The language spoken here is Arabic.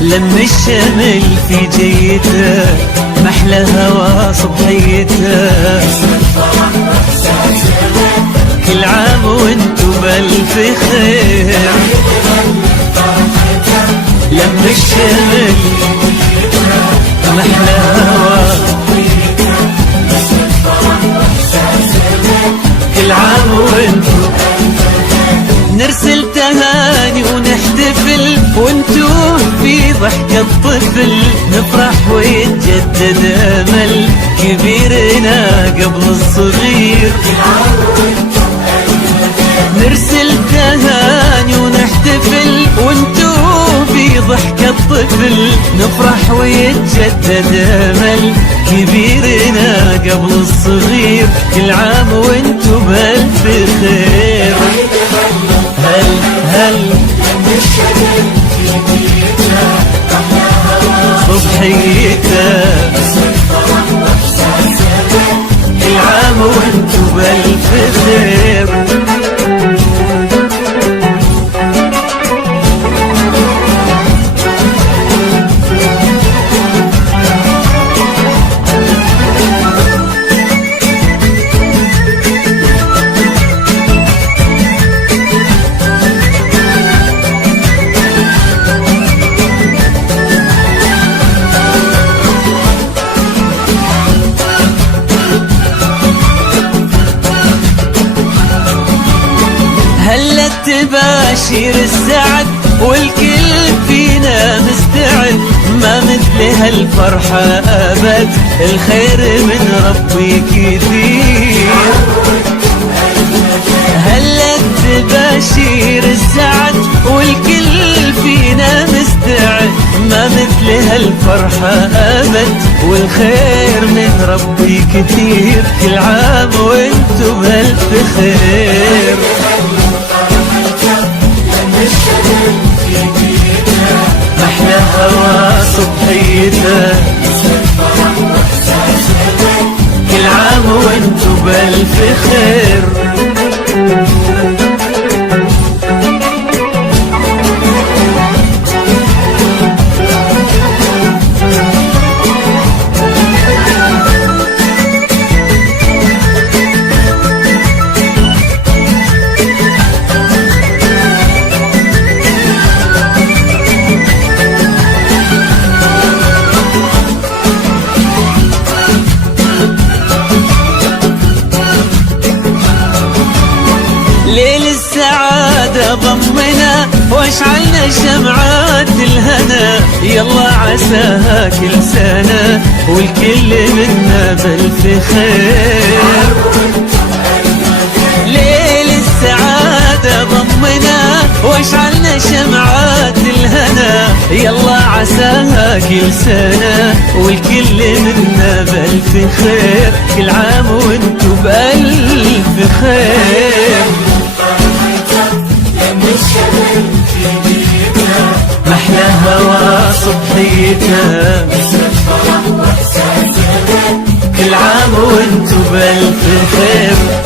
لم الشمل في جيته محلى هوا صبحيته. كل عام وانتو بألف خير. لم الشمل محلى هوا كل عام وانتو. نرسل تهاني ونحتفل وانتو في ضحكة طفل. نفرح ويتجدد امل كبيرنا قبل الصغير. نرسل تهاني ونحتفل وانتو في ضحكة طفل. نفرح ويتجدد امل كبيرنا قبل الصغير. كل عام وانتو بألف خير. هل صبحيته كل عام وانتو بألف خير. هلا تباشير السعد والكل فينا مستعد. ما مثل هالفرحة أبد الخير من ربي كثير. هلا تباشير السعد والكل فينا مستعد. ما مثل هالفرحة أبد والخير من ربي كثير. كل عام وانتو بألف خير. محلى هوا صبحيته كل عام وانتو بألف خير. ليل السعادة ضمنا واشعلنا شمعات الهنا. يلا عساها كل سنة والكل منا بألف خير. ليل السعادة ضمنا واشعلنا شمعات الهنا. يلا عساها كل سنة والكل منا بألف خير. كل عام وانتو بألف خير. محلى هوا صبحيته كل عام وانتو بألف خير.